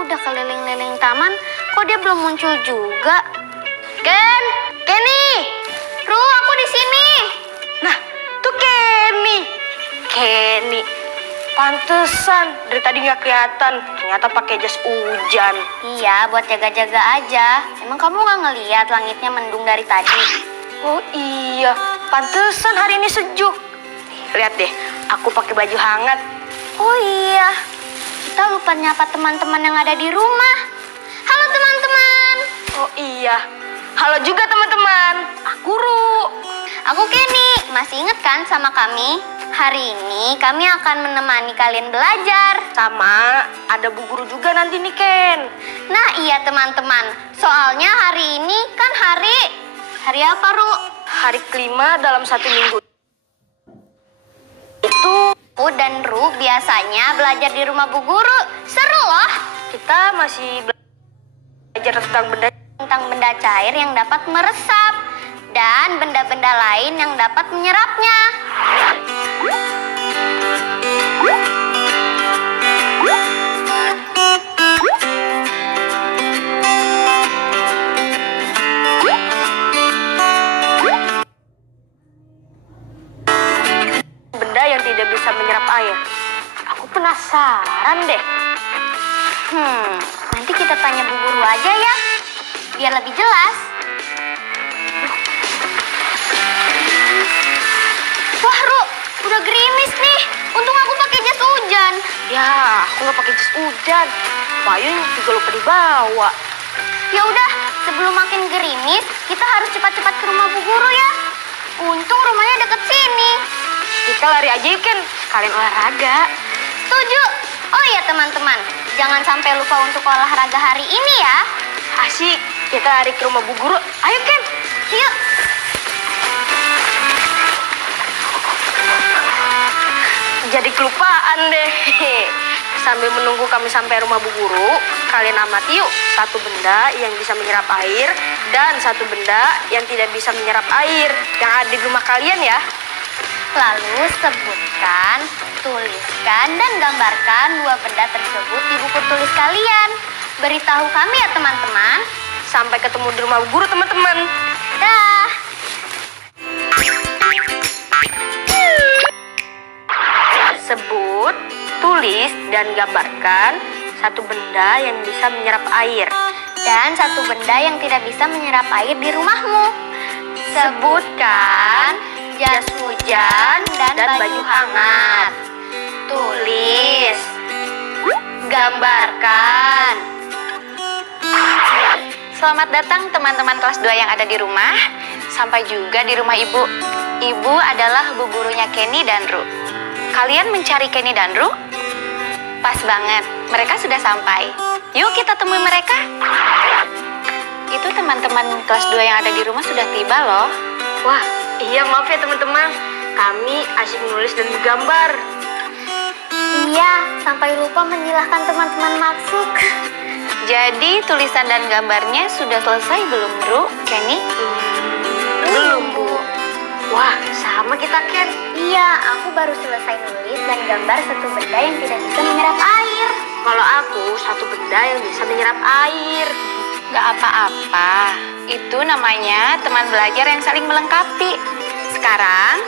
Aku udah keliling-liling taman, kok dia belum muncul juga? Ken, Kenny, Ru, aku di sini. Nah, tuh Kenny. Pantesan dari tadi nggak kelihatan, ternyata pakai jas hujan. Iya, buat jaga-jaga aja. Emang kamu nggak ngeliat langitnya mendung dari tadi? Oh iya, pantesan hari ini sejuk. Lihat deh, aku pakai baju hangat. Oh iya, kita lupa nyapa teman-teman yang ada di rumah. Halo teman-teman. Oh iya, halo juga teman-teman. Aku Ru. Aku Kenny, masih inget kan sama kami? Hari ini kami akan menemani kalian belajar. Sama, ada Bu Guru juga nanti nih Ken. Nah iya teman-teman, soalnya hari ini kan hari apa Ru? Hari kelima dalam 1 minggu. Itu Aku dan Ru biasanya belajar di rumah Bu Guru. Seru loh. kita masih belajar Tentang benda cair yang dapat meresap dan benda-benda lain yang dapat menyerapnya. benda yang tidak bisa menyerap air. Aku penasaran deh. Nanti kita tanya Bu Guru aja ya, biar lebih jelas. Wah Ru, udah gerimis nih. Untung aku pakai jas hujan. Ya, aku nggak pakai jas hujan. Payung juga lupa dibawa. Ya udah, sebelum makin gerimis, kita harus cepat-cepat ke rumah Bu Guru ya. Untung rumahnya deket sini. Kita lari aja yuk Ken, sekalian olahraga. Setuju. Oh iya teman-teman, jangan sampai lupa untuk olahraga hari ini ya. Asik, kita lari ke rumah Bu Guru. Ayo Ken. Yuk. Jadi kelupaan deh. Sambil menunggu kami sampai rumah Bu Guru, kalian amati yuk satu benda yang bisa menyerap air dan satu benda yang tidak bisa menyerap air yang ada di rumah kalian ya. Lalu sebutkan, tuliskan, dan gambarkan dua benda tersebut di buku tulis kalian. Beritahu kami ya teman-teman. Sampai ketemu di rumah Bu Guru teman-teman. Dah. Sebut, tulis, dan gambarkan satu benda yang bisa menyerap air. Dan satu benda yang tidak bisa menyerap air di rumahmu. Sebutkan jas hujan dan baju hangat. Tulis. Gambarkan. Selamat datang teman-teman kelas 2 yang ada di rumah. Sampai juga di rumah Ibu. Ibu adalah Bu Gurunya Kenny dan Ru. Kalian mencari Kenny dan Ru? Pas banget, mereka sudah sampai. Yuk kita temui mereka. Itu teman-teman kelas 2 yang ada di rumah sudah tiba loh. Wah, iya maaf ya teman-teman. Kami asik menulis dan menggambar. Iya, sampai lupa menyilahkan teman-teman masuk. Jadi tulisan dan gambarnya sudah selesai belum Ru, Kenny? Belum Bu. Wah, sama kita Ken. Iya, aku baru selesai nulis dan gambar satu benda yang tidak bisa menyerap air. Kalau aku satu benda yang bisa menyerap air. Gak apa-apa, itu namanya teman belajar yang saling melengkapi. Sekarang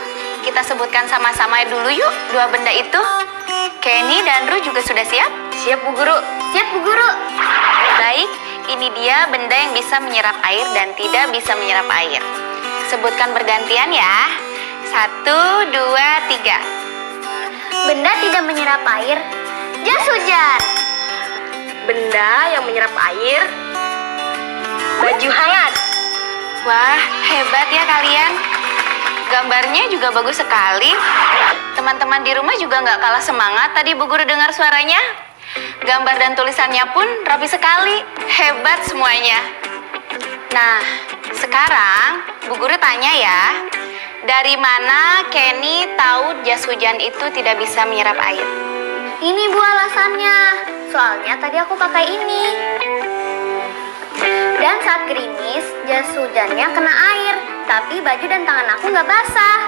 kita sebutkan sama-sama dulu yuk dua benda itu. Kenny dan Ru juga sudah siap? Siap Bu Guru. Siap Bu Guru. Baik, ini dia benda yang bisa menyerap air dan tidak bisa menyerap air. Sebutkan bergantian ya. 1, 2, 3. Benda tidak menyerap air. Jas hujan. Benda yang menyerap air. Baju hangat. Wah, hebat ya kalian. Gambarnya juga bagus sekali. Teman-teman di rumah juga nggak kalah semangat tadi Bu Guru dengar suaranya. Gambar dan tulisannya pun rapi sekali. Hebat semuanya. Nah, sekarang Bu Guru tanya ya. Dari mana Kenny tahu jas hujan itu tidak bisa menyerap air? Ini Bu alasannya. Soalnya tadi aku pakai ini. Dan saat gerimis, jas hujannya kena air. Tapi baju dan tangan aku nggak basah.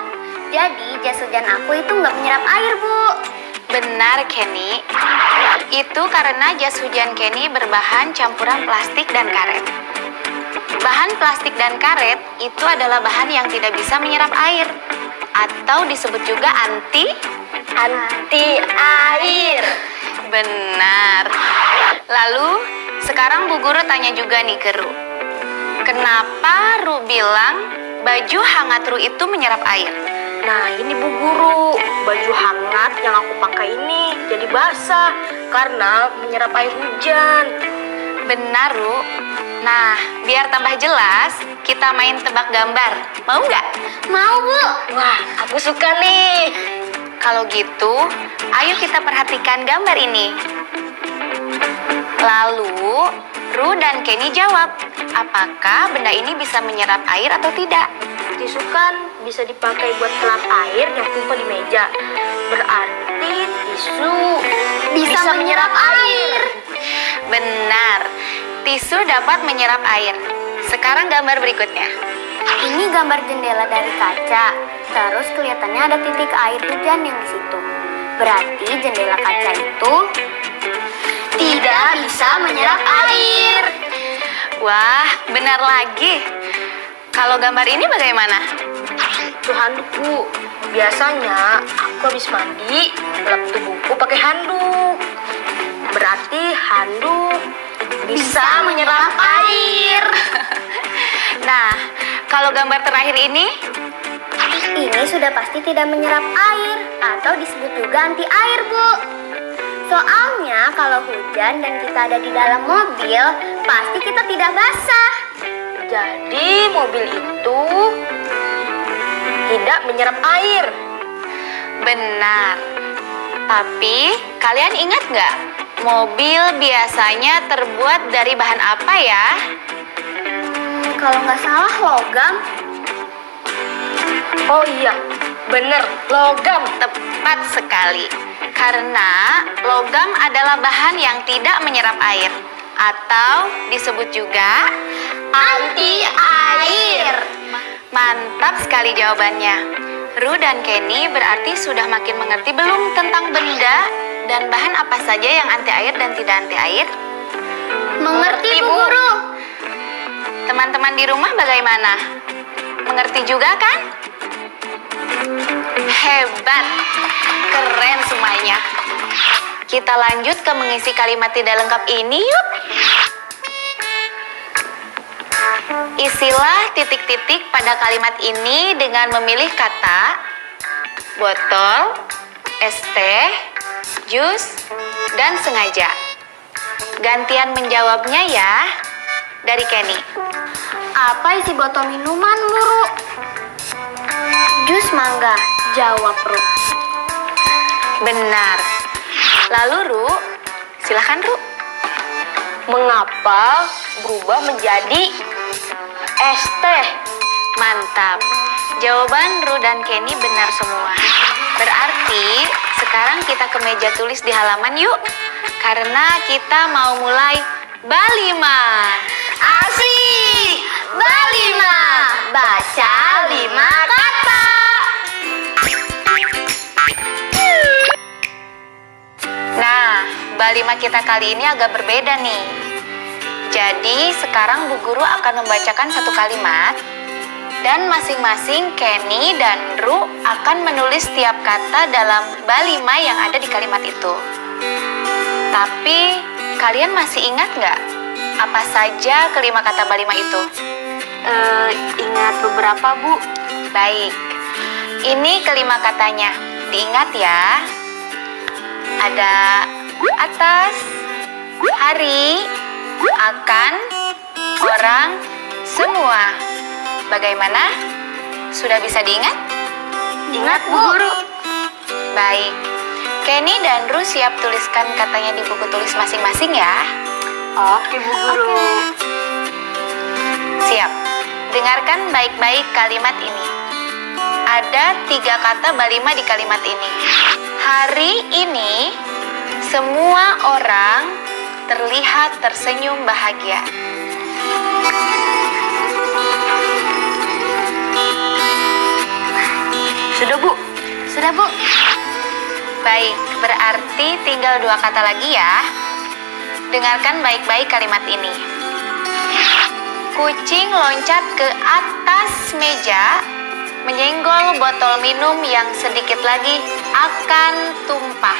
Jadi jas hujan aku itu nggak menyerap air, Bu. Benar, Kenny. Itu karena jas hujan Kenny berbahan campuran plastik dan karet. Bahan plastik dan karet itu adalah bahan yang tidak bisa menyerap air, atau disebut juga anti air. Benar. Lalu, sekarang Bu Guru tanya juga nih ke Ru. Kenapa Ru bilang baju hangat Ru itu menyerap air? Nah, ini Bu Guru, baju hangat yang aku pakai ini jadi basah karena menyerap air hujan. Benar, Ru. Nah, biar tambah jelas, kita main tebak gambar. Mau nggak? Mau, Bu. Wah, aku suka nih. Kalau gitu, ayo kita perhatikan gambar ini. Lalu, Ru dan Kenny jawab, apakah benda ini bisa menyerap air atau tidak? Tisu kan bisa dipakai buat kelap air yang tumpah di meja. Berarti tisu bisa menyerap air. Benar, tisu dapat menyerap air. Sekarang gambar berikutnya. Ini gambar jendela dari kaca. Terus kelihatannya ada titik air hujan yang di situ. Berarti jendela kaca itu tidak bisa menyerap air. Wah, benar lagi. Kalau gambar ini bagaimana? Itu handuk, Bu. Biasanya aku habis mandi, lap tubuhku pakai handuk. Berarti handuk bisa menyerap air. Nah, kalau gambar terakhir ini, Ini sudah pasti tidak menyerap air atau disebut juga anti air, Bu. Soalnya kalau hujan dan kita ada di dalam mobil, pasti kita tidak basah. Jadi mobil itu tidak menyerap air. benar. Tapi, kalian ingat nggak? Mobil biasanya terbuat dari bahan apa ya? Kalau nggak salah logam. Oh iya, bener, logam. Tepat sekali. Karena logam adalah bahan yang tidak menyerap air. Atau disebut juga Anti air. Mantap sekali jawabannya. Ru dan Kenny berarti sudah makin mengerti belum tentang benda dan bahan apa saja yang anti air dan tidak anti air? Mengerti, Bu Guru. Teman-teman di rumah bagaimana? Mengerti juga kan? Hebat, keren semuanya. Kita lanjut ke mengisi kalimat tidak lengkap ini yuk. Isilah titik-titik pada kalimat ini dengan memilih kata botol, es teh, jus, dan sengaja. Gantian menjawabnya ya dari Kenny. Apa isi botol minuman, Guru? Jus mangga, jawab Ru. Benar. Lalu Ru, silahkan Ru. Mengapa berubah menjadi es teh? Mantap. Jawaban Ru dan Kenny benar semua. Berarti sekarang kita ke meja tulis di halaman yuk. Karena kita mau mulai balima. Asik! Balima, baca 5 kata. Nah, balima kita kali ini agak berbeda nih. Jadi sekarang Bu Guru akan membacakan satu kalimat dan masing-masing Kenny dan Ru akan menulis setiap kata dalam balima yang ada di kalimat itu. Tapi kalian masih ingat nggak apa saja kelima kata balima itu? Ingat beberapa, Bu. Baik, ini kelima katanya. Diingat ya. Ada atas, hari, akan, orang, semua. Bagaimana? Sudah bisa diingat? Ingat, Bu Guru. Baik. Kenny dan Ru siap tuliskan katanya di buku tulis masing-masing ya. Oke, Bu Guru. Siap. Dengarkan baik-baik kalimat ini. Ada 3 kata balima di kalimat ini. Hari ini, semua orang terlihat tersenyum bahagia. Sudah, Bu. Sudah, Bu. Baik, berarti tinggal 2 kata lagi ya. Dengarkan baik-baik kalimat ini. Kucing loncat ke atas meja, menyenggol botol minum yang sedikit lagi akan tumpah.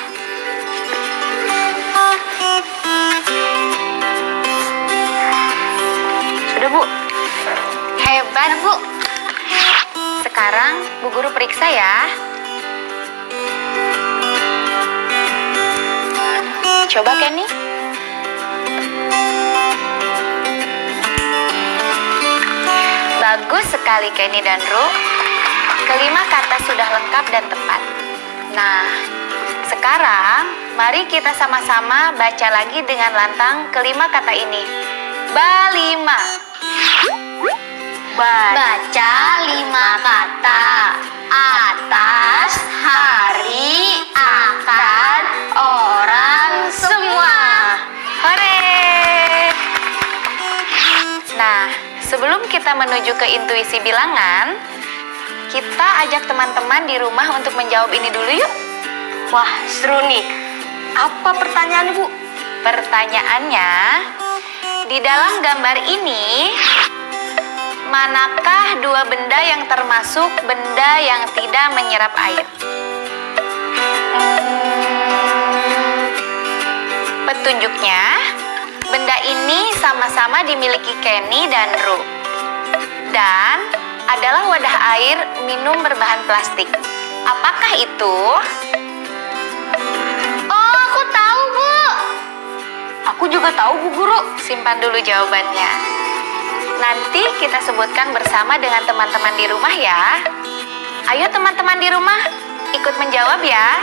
Sudah, Bu. Hebat, Bu. Sekarang Bu Guru periksa ya. Coba Kenny. Bagus sekali Kenny dan Ru. Kelima kata sudah lengkap dan tepat. Nah, sekarang mari kita sama-sama baca lagi dengan lantang kelima kata ini. Balima. Baca 5 kata. Atas hari akan orang semua. Hore! Nah, sebelum kita menuju ke intuisi bilangan, kita ajak teman-teman di rumah untuk menjawab ini dulu yuk. Wah, seru nih. Apa pertanyaannya, Bu? Pertanyaannya, di dalam gambar ini, manakah 2 benda yang termasuk benda yang tidak menyerap air? Petunjuknya, benda ini sama-sama dimiliki Kenny dan Ru. Dan adalah wadah air minum berbahan plastik. Apakah itu? Oh, aku tahu, Bu. Aku juga tahu, Bu Guru. Simpan dulu jawabannya. Nanti kita sebutkan bersama dengan teman-teman di rumah ya. Ayo teman-teman di rumah, ikut menjawab ya.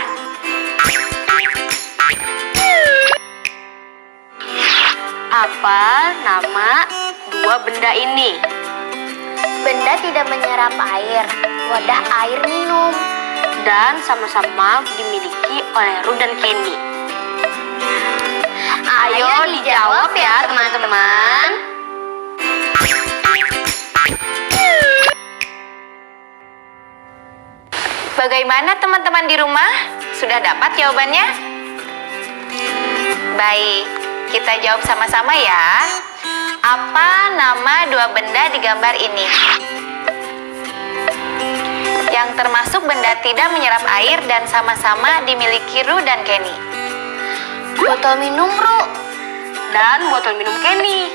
Apa nama 2 benda ini? Benda tidak menyerap air. Wadah air minum. Dan sama-sama dimiliki oleh Ru dan Kenny. Ayo dijawab ya, teman-teman. Bagaimana teman-teman di rumah? Sudah dapat jawabannya? Baik, kita jawab sama-sama ya. Apa nama 2 benda di gambar ini? Yang termasuk benda tidak menyerap air dan sama-sama dimiliki Ru dan Kenny. Botol minum, Ru. Dan botol minum Kenny.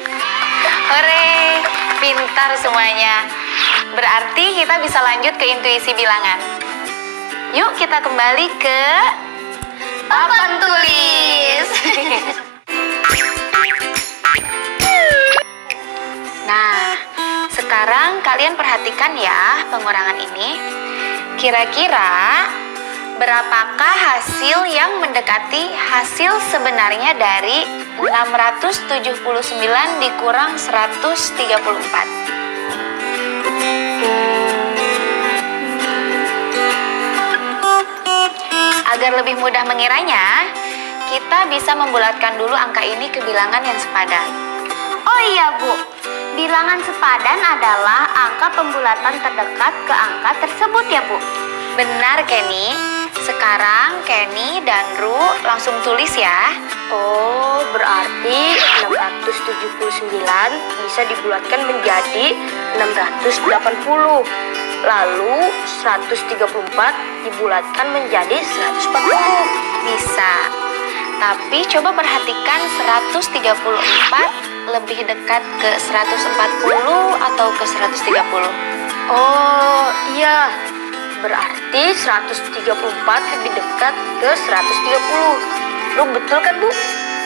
Hore, pintar semuanya. Berarti kita bisa lanjut ke intuisi bilangan. Yuk kita kembali ke papan tulis. Nah, sekarang kalian perhatikan ya pengurangan ini. Kira-kira berapakah hasil yang mendekati hasil sebenarnya dari 679 dikurang 134? Agar lebih mudah mengiranya, kita bisa membulatkan dulu angka ini ke bilangan yang sepadan. Oh iya, Bu. Bilangan sepadan adalah angka pembulatan terdekat ke angka tersebut ya, Bu. Benar, Kenny. Sekarang Kenny dan Ru langsung tulis ya. Oh, berarti 679 bisa dibulatkan menjadi 680. Lalu 134 dibulatkan menjadi 140. Bisa. Tapi coba perhatikan 134 lebih dekat ke 140 atau ke 130? Oh, iya. Berarti 134 lebih dekat ke 130. Lu betul kan, Bu?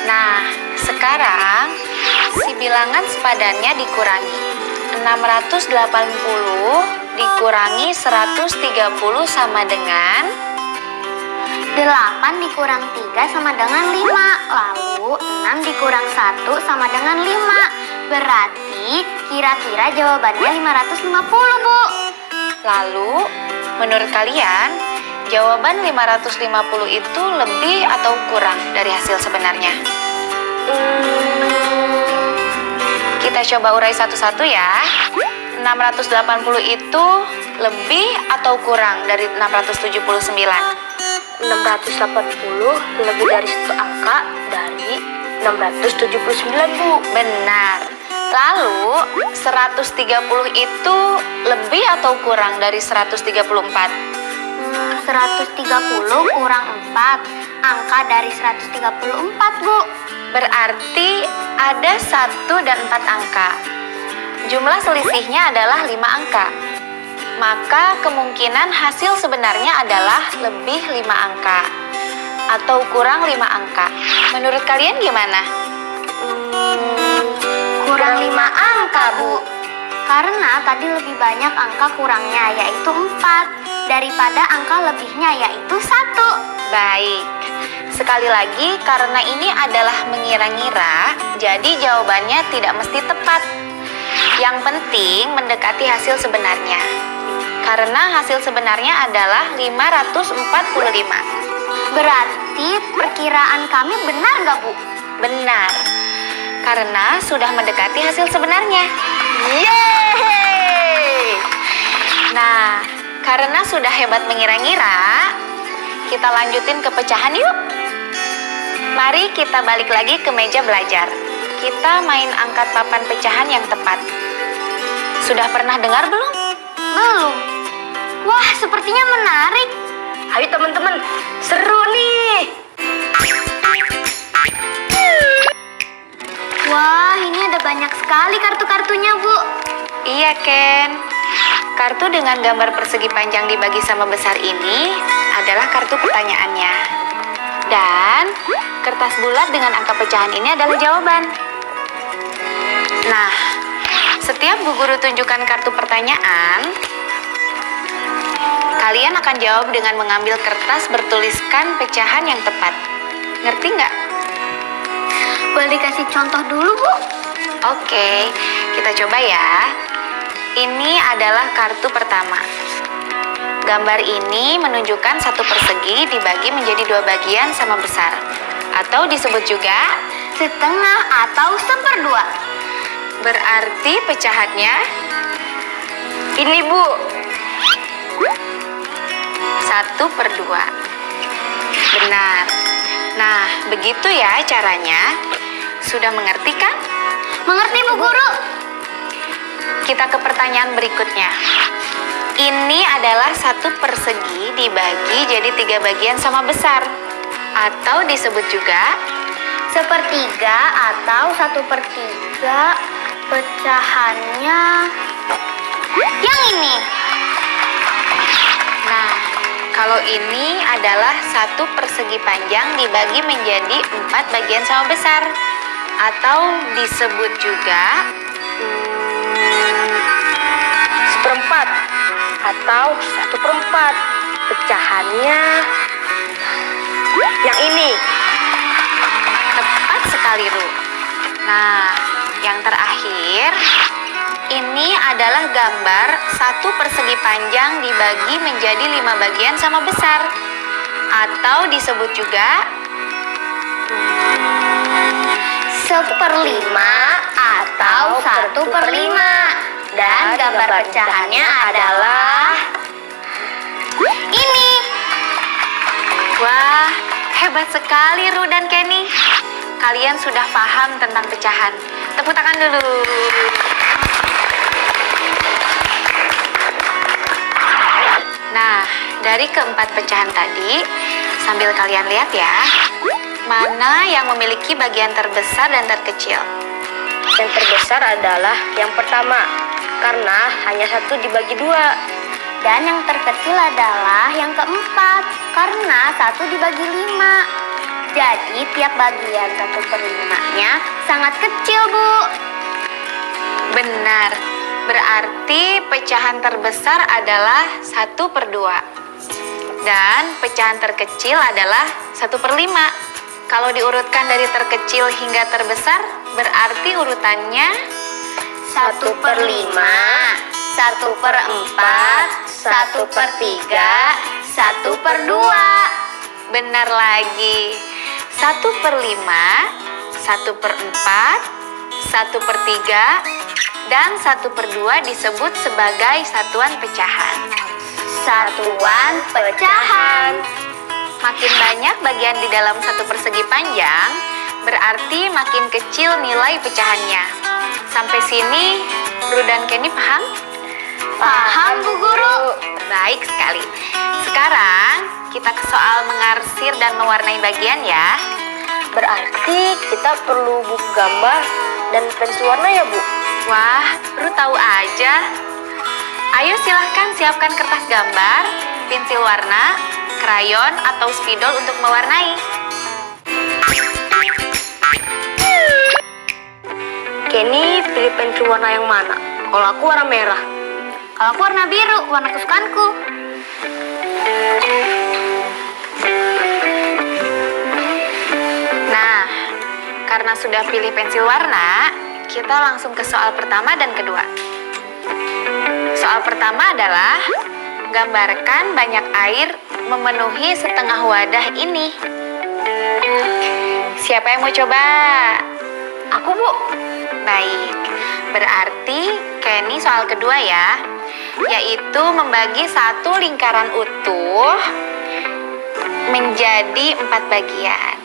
Nah, sekarang si bilangan sepadannya dikurangi. 680 dikurangi 130 sama dengan 8 dikurang 3 sama dengan 5. Lalu 6 dikurang 1 sama dengan 5. Berarti kira-kira jawabannya 550, Bu. Lalu, menurut kalian, jawaban 550 itu lebih atau kurang dari hasil sebenarnya? Kita coba urai satu-satu ya. 680 itu lebih atau kurang dari 679? 680 lebih dari satu angka dari 679, Bu. Benar. Lalu 130 itu lebih atau kurang dari 134? 130 kurang 4, angka dari 134, Bu. Berarti ada 1 dan 4 angka. Jumlah selisihnya adalah 5 angka. Maka kemungkinan hasil sebenarnya adalah lebih 5 angka atau kurang 5 angka. Menurut kalian gimana? Kurang 5 angka, Bu. Karena tadi lebih banyak angka kurangnya, yaitu 4, daripada angka lebihnya, yaitu 1. Baik. Sekali lagi, karena ini adalah mengira-ngira, jadi jawabannya tidak mesti tepat. Yang penting mendekati hasil sebenarnya. Karena hasil sebenarnya adalah 545. Berarti perkiraan kami benar nggak, Bu? Benar. Karena sudah mendekati hasil sebenarnya. Yeay! Nah, karena sudah hebat mengira-ngira, kita lanjutin ke pecahan yuk. Mari kita balik lagi ke meja belajar. Kita main angkat papan pecahan yang tepat. Sudah pernah dengar belum? Belum. Wah, sepertinya menarik. Ayo teman-teman, seru nih. Wah, ini ada banyak sekali kartu-kartunya, Bu. Iya, Ken. Kartu dengan gambar persegi panjang dibagi sama besar ini adalah kartu pertanyaannya. Dan kertas bulat dengan angka pecahan ini adalah jawaban. Nah, setiap Bu Guru tunjukkan kartu pertanyaan, kalian akan jawab dengan mengambil kertas bertuliskan pecahan yang tepat. Ngerti nggak? Boleh dikasih contoh dulu, Bu? Oke, kita coba ya. Ini adalah kartu pertama. Gambar ini menunjukkan satu persegi dibagi menjadi 2 bagian sama besar. Atau disebut juga setengah atau 1/2. Berarti pecahannya Ini, Bu. 1/2. Benar. Nah, begitu ya caranya. Sudah mengerti kan? Mengerti, Bu Guru? Kita ke pertanyaan berikutnya. Ini adalah satu persegi dibagi jadi 3 bagian sama besar. Atau disebut juga sepertiga atau 1/3. Pecahannya yang ini. Nah, kalau ini adalah satu persegi panjang dibagi menjadi 4 bagian sama besar. Atau disebut juga 1/4 atau 1/4. Pecahannya yang ini. tepat sekali, Ru. Nah, yang terakhir, ini adalah gambar satu persegi panjang dibagi menjadi 5 bagian sama besar. Atau disebut juga 1/5 atau 1/5. Dan gambar pecahannya adalah ini. Wah, hebat sekali Ru dan Kenny. Kalian sudah paham tentang pecahan. Tepuk tangan dulu. Nah, dari keempat pecahan tadi, sambil kalian lihat ya, mana yang memiliki bagian terbesar dan terkecil? Yang terbesar adalah yang pertama, karena hanya 1 dibagi 2. Dan yang terkecil adalah yang keempat, karena 1 dibagi 5. Jadi tiap bagian 1/5-nya sangat kecil, Bu. Benar, berarti pecahan terbesar adalah 1/2. Dan pecahan terkecil adalah 1/5. Kalau diurutkan dari terkecil hingga terbesar, berarti urutannya 1/5, 1/4, 1/3, 1/2. Benar lagi. 1/5, 1/4, 1/3, dan 1/2 disebut sebagai satuan pecahan. Satuan pecahan. Makin banyak bagian di dalam satu persegi panjang, berarti makin kecil nilai pecahannya. Sampai sini, Ru dan Kenny paham? Paham, Bu Guru. Baik sekali. Sekarang kita ke soal mengarsir dan mewarnai bagian ya. Berarti kita perlu buku gambar dan pensil warna ya, Bu? Wah, Ru tahu aja. Ayo silahkan siapkan kertas gambar, pensil warna, krayon atau spidol untuk mewarnai. Kenny pilih pensil warna yang mana? Kalau aku warna merah. Kalau aku warna biru, warna kesukaanku. Nah, karena sudah pilih pensil warna, kita langsung ke soal pertama dan kedua. Soal pertama adalah gambarkan banyak air memenuhi setengah wadah ini. Siapa yang mau coba? Aku, Bu. Baik, berarti Kenny soal kedua ya, yaitu membagi satu lingkaran utuh menjadi 4 bagian.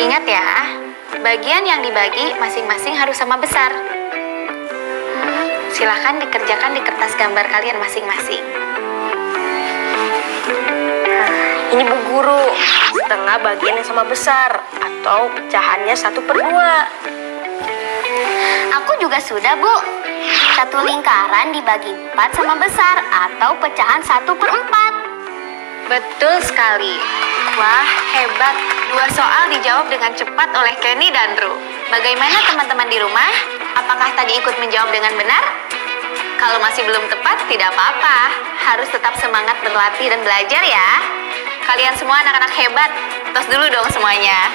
Ingat ya, bagian yang dibagi masing-masing harus sama besar. Silahkan dikerjakan di kertas gambar kalian masing-masing. Ini Bu Guru, setengah bagian yang sama besar atau pecahannya 1/2. Aku juga sudah, Bu. Satu lingkaran dibagi 4 sama besar atau pecahan 1/4. Betul sekali. Wah, hebat. 2 soal dijawab dengan cepat oleh Kenny dan Ru. Bagaimana teman-teman di rumah? Apakah tadi ikut menjawab dengan benar? Kalau masih belum tepat, tidak apa-apa. Harus tetap semangat berlatih dan belajar ya. Kalian semua anak-anak hebat. Tos dulu dong semuanya.